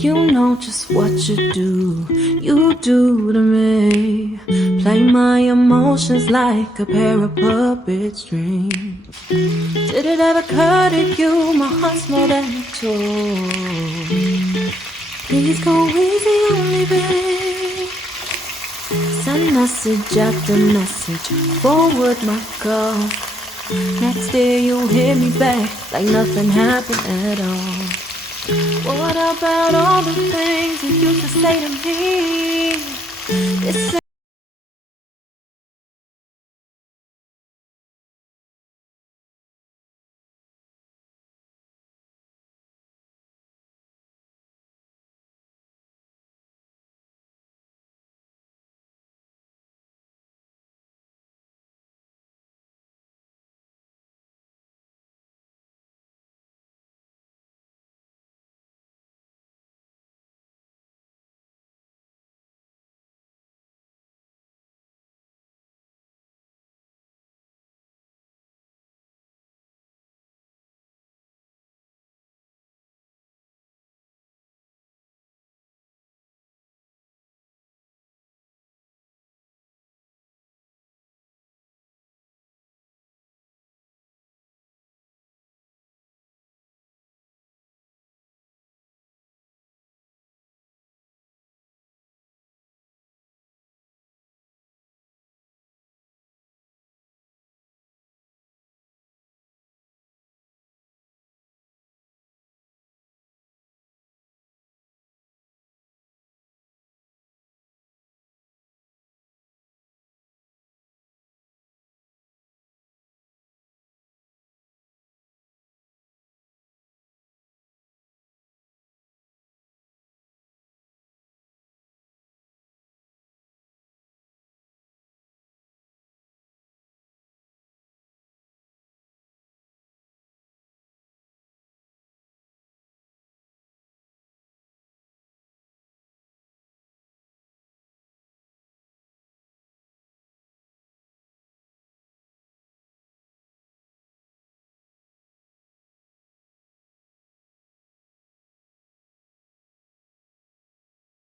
You know just what you do to me. Play my emotions like a pair of puppet strings. Did it ever occur to you my heart's more than a toy? Please go easy on me, babe. Send message after message, forward my call. Next day you'll hear me back like nothing happened at all. What about all the things you used to say to me? It's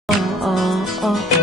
oh, oh, oh.